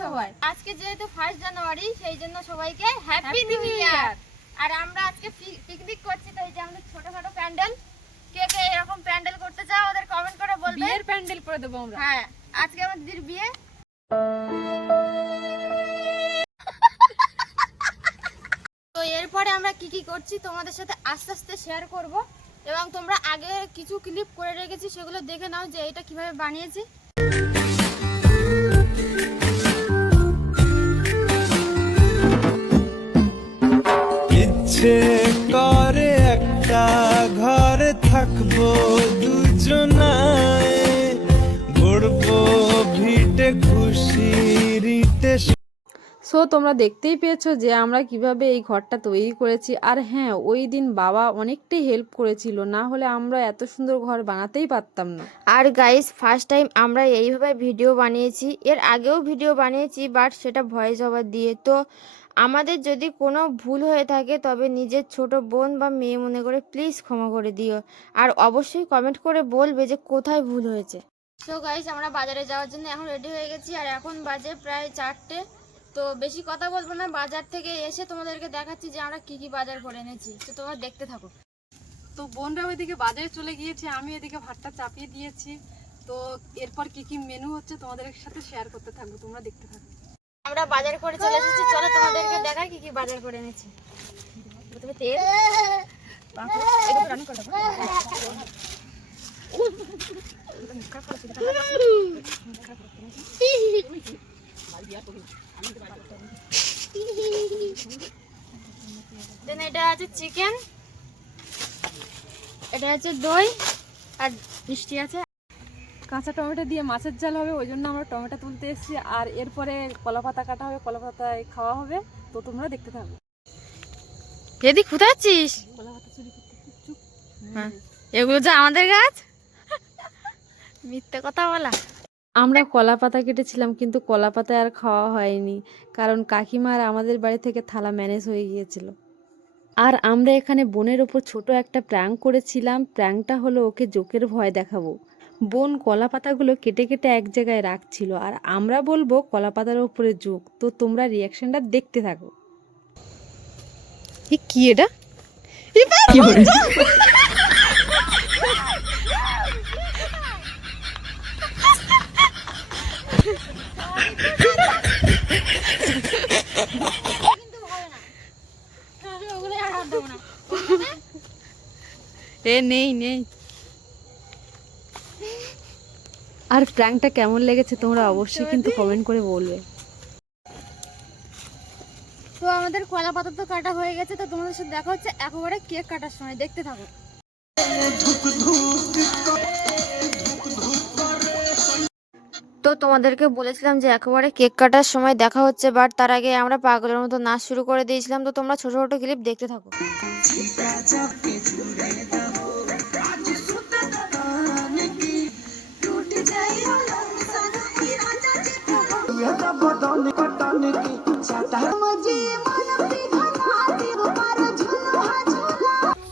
সবাই। আজকে যেহেতু 1 জানুয়ারি সেই জন্য সবাইকে হ্যাপি নিউ ইয়ার। আর আমরা আজকে পিকনিক করছি, তো এই যে আমাদের ছোটখাটো প্যান্ডেল। কে কে এরকম প্যান্ডেল করতে চাও ওদের কমেন্ট করে বলবে। বিয়ের প্যান্ডেল করে দেবো আমরা। হ্যাঁ, আজকে আমাদের বিয়ে। তো এরপরে আমরা কি কি করছি তোমাদের সাথে আস্তে আস্তে শেয়ার করব, এবং তোমরা আগে কিছু ক্লিপ করে রেখেছি সেগুলো দেখে নাও যে এটা কিভাবে বানিয়েছি। ইচ্ছে করে একটা ঘরে থাকবো দুজনায়, গড়বো ভিটে খুশির ইটে। সো তোমরা দেখতেই পেয়েছো যে আমরা কিভাবে এই ঘরটা তৈরি করেছি। আর হ্যাঁ, ওই দিন বাবা অনেকটাই হেল্প করেছিল, না হলে আমরা এত সুন্দর ঘর বানাতেই পারতাম না। আর গাইস, ফার্স্ট টাইম আমরা এইভাবে ভিডিও বানিয়েছি। এর আগেও ভিডিও বানিয়েছি, বাট সেটা ভয়েস ওভার দিয়ে। তো আমাদের যদি কোনো ভুল হয়ে থাকে তবে নিজের ছোট বোন বা মেয়ে মনে করে প্লিজ ক্ষমা করে দিও। আর অবশ্যই কমেন্ট করে বলবে যে কোথায় ভুল হয়েছে। সো গাইস, আমরা বাজারে যাওয়ার জন্য এখন রেডি হয়ে গেছি, আর এখন বাজে প্রায় 4টে। তো বেশি কথা বলবো না, বাজার থেকে এসে তোমাদেরকে দেখাচ্ছি যে আমরা কি কি বাজার করে এনেছি। তো তোমরা দেখতে থাকো। তো বোনরা ওইদিকে বাজারে চলে গিয়েছে, আমি এদিকে ভাতটা চাপিয়ে দিয়েছি। তো এরপর কি কি মেনু হচ্ছে তোমাদের সাথে শেয়ার করতে থাকবো, তোমরা দেখতে থাকো। আমরা বাজার করে চলে এসেছি, চলো তোমাদেরকে দেখাই কি কি বাজার করে এনেছি। প্রথমে তেল, এগুলো রান্না করে দেবো। দেন এটা আছে চিকেন, এটা আছে দই, আর মিষ্টি আছে। কাঁচা টমেটো দিয়ে মাছের ঝাল হবে, ওই জন্য আমরা টমেটো তুলতে এসেছি। আর এরপরে কলা পাতা কাটা হবে, কলা পাতায় খাওয়া হবে। তো তোমরা দেখতে থাকো। এদিক কোথায় আছিস? কলা পাতা চুরি করতে চুপ। হ্যাঁ, এগুলো যে আমাদের গাছ। মিথ্যে কথা বলা। আমরা কলা পাতা কেটেছিলাম, কিন্তু কলা পাতা আর খাওয়া হয়নি, কারণ কাকিমার আমাদের বাড়ি থেকে থালা ম্যানেজ হয়ে গিয়েছিল। আর আমরা এখানে বোনের ওপর ছোট একটা প্র্যাঙ্ক করেছিলাম। প্র্যাঙ্কটা হলো ওকে জোকের ভয় দেখাবো। বোন কলা পাতাগুলো কেটে কেটে এক জায়গায় রাখছিল, আর আমরা বলবো কলা পাতার উপরে জোক। তো তোমরা রিয়াকশনটা দেখতে থাকো। কি এটা? নেই নেই। আর প্র্যাঙ্কটা কেমন লেগেছে তোমরা অবশ্যই কিন্তু কমেন্ট করে বলবে। তো আমাদের কলা পাতা তো কাটা হয়ে গেছে, তো তোমাদের সাথে দেখা হচ্ছে একেবারে কেক কাটার সময়। দেখতে থাকো। তো তোমাদেরকে বলেছিলাম যে একেবারে কেক কাটার সময় দেখা হচ্ছে, বাট তার আগে আমরা পাগলের মতো নাচ শুরু করে দিয়েছিলাম। তো তোমরা ছোট ছোট ক্লিপ দেখতে থাকো।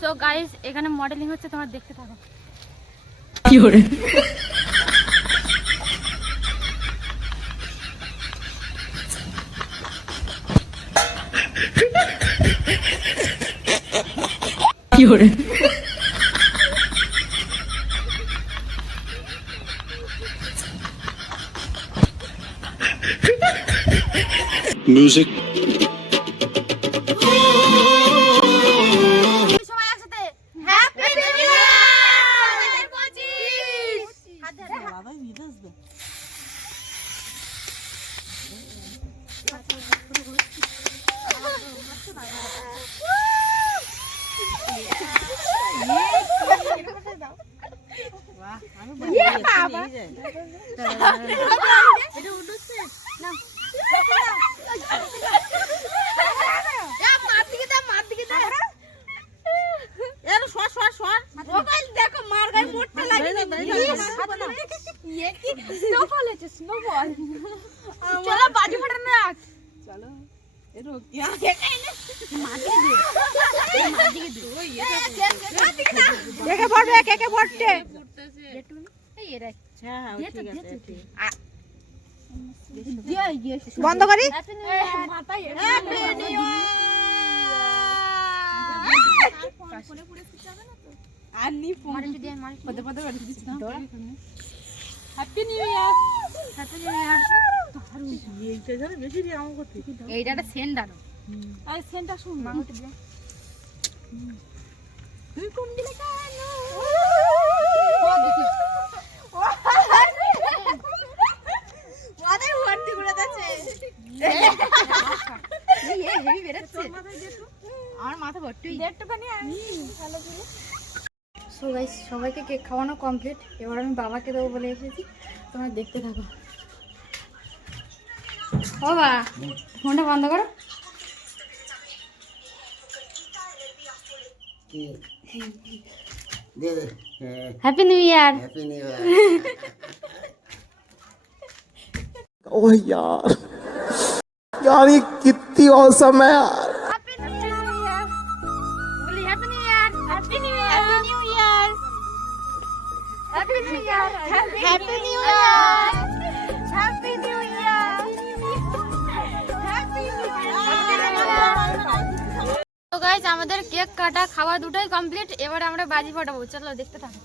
সো গাইস, এখানে মডেলিং হচ্ছে, তোমরা দেখতে থাকো। কি করে? কি করে? মিউজিক। সবাই একসাথে হ্যাপি নিউ ইয়ার 2025। বাবাই বিদেশ দে। চলো পার্টি ফাটানো যাক। চলো দেখে পড়বে কে পড়ছে। বন্ধ করি এইটা একটা সেন্টার আমার মাথা ভর্তি সো গাইস সবাইকে কেক খাওয়ানো কমপ্লিট, এবার আমি বাবাকে দেবো বলে এসেছি, তোমরা দেখতে থাকো। ও বাবা ফোনটা বন্ধ করো। Happy new year. ओह यार यार ये कितनी औसम है यार তো গাইস আমাদের কেক কাটা খাওয়া দুটোই কমপ্লিট, এবারে আমরা বাজি ফাটাবো, চলো দেখতে থাকো।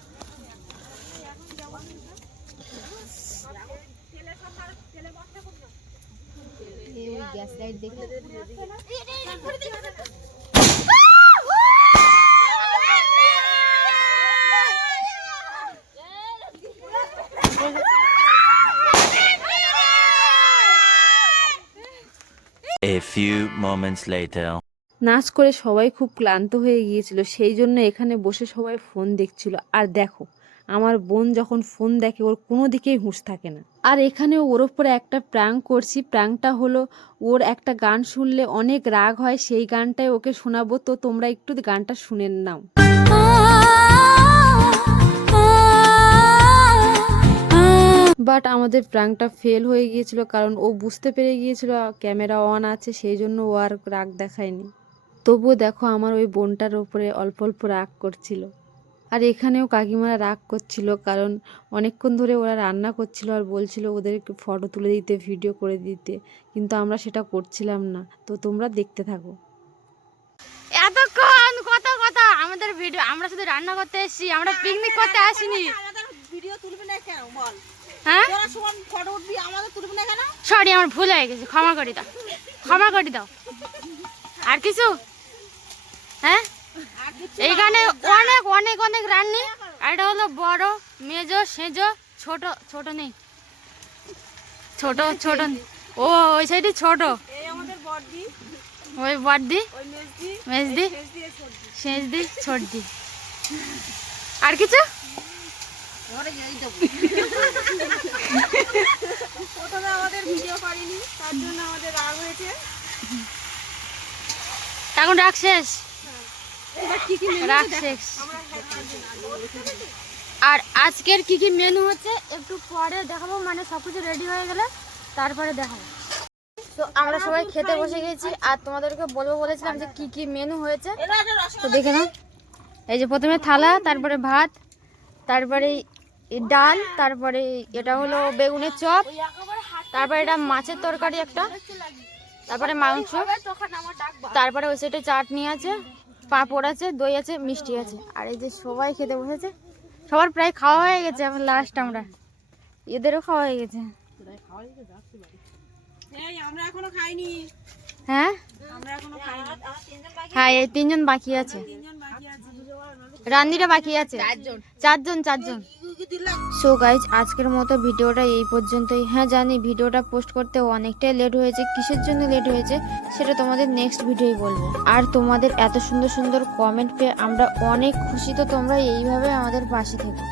গ্যাস লাইট দেখে A few moments later. নাচ করে সবাই খুব ক্লান্ত হয়ে গিয়েছিল, সেই জন্য এখানে বসে সবাই ফোন দেখছিল। আর দেখো আমার বোন যখন ফোন দেখে ওর কোনো দিকেই হুঁশ থাকে না। আর এখানে ওর ওপরে একটা প্র্যাঙ্ক করছি, প্র্যাঙ্কটা হলো ওর একটা গান শুনলে অনেক রাগ হয়, সেই গানটাই ওকে শোনাবো, তো তোমরা একটু গানটা শুনে নাও। বাট আমাদের প্র্যাঙ্কটা ফেল হয়ে গিয়েছিল, কারণ ও বুঝতে পেরে গিয়েছিল ক্যামেরা অন আছে, সেই জন্য ও আর রাগ দেখায়নি। তবুও দেখো আমার ওই বোনটার ওপরে অল্প অল্প রাগ করছিল। আর এখানেও কাকিমারা রাগ করছিল, কারণ অনেকক্ষণ ধরে ওরা রান্না করছিল আর বলছিল ওদেরকে ফটো তুলে দিতে, ভিডিও করে দিতে, কিন্তু আমরা সেটা করছিলাম না। তো তোমরা দেখতে থাকো। এতক্ষণ কত কথা আমাদের ভিডিও, আমরা শুধু রান্না করতে এসেছি, আমরা পিকনিক করতে আসিনি। ভিডিও তুলবি না কেন বল? হ্যাঁ তোরা সমান ফটো উঠবি, আমাদের তুলবি না কেন? সরি আমার ভুল হয়ে গেছে, ক্ষমা করে দাও, ক্ষমা করে দাও। আর কিছু? হ্যাঁ এইখানে অনেক অনেক অনেক রান্নি, আর এটা হলো বড়, মেজো, সেজো, ছোট ছোট নেই, ছোট ছোট ও ওই সাইডে ছোট, এই আমাদের বড়দি, ওই বড়দি, ওই মেজদি, মেজদি, শেষ দিয়ে সরদি। সেজদি, ছোটদি। আর কিছু? প্রথমে আমাদের ভিডিও করিনি, তার জন্য আমাদের রাগ হয়েছে। এখন রাগ শেষ, এবার কি কি রাগ শেষ। আর আজকের কি কি মেনু হচ্ছে একটু পরে দেখাবো, মানে সবকিছু রেডি হয়ে গেলে তারপরে দেখাবো। তো আমরা সবাই খেতে বসে গেছি, আর তোমাদেরকে বলবো বলেছিলাম যে কি কি মেনু হয়েছে, তো দেখে নাও। এই যে প্রথমে থালা, তারপরে ভাত, তারপরে ডাল, তারপরে এটা হলো বেগুনের চপ, তারপরে এটা মাছের তরকারি একটা, তারপরে মাংস, তারপরে ওই সাইডে চাটনি আছে, পাঁপড় আছে, দই আছে, মিষ্টি আছে। আর এই যে সবাই খেতে বসেছে, সবার প্রায় খাওয়া হয়ে গেছে, এখন লাস্ট আমরা, এদেরও খাওয়া হয়ে গেছে। এই আমরা এখনো খাইনি, হ্যাঁ আমরা এখনো খাইনি, হ্যাঁ এই 3 জন বাকি আছে, তিনজন বাকি আছে। রান্নিরা বাকি আছে, চারজন। সো গাইজ আজকের মতো ভিডিওটা এই পর্যন্তই। হ্যাঁ জানি ভিডিওটা পোস্ট করতে অনেকটাই লেট হয়েছে, কিসের জন্য লেট হয়েছে সেটা তোমাদের নেক্সট ভিডিওই বলবো। আর তোমাদের এত সুন্দর সুন্দর কমেন্ট পেয়ে আমরা অনেক খুশি, তো তোমরা এইভাবে আমাদের পাশে থেকো।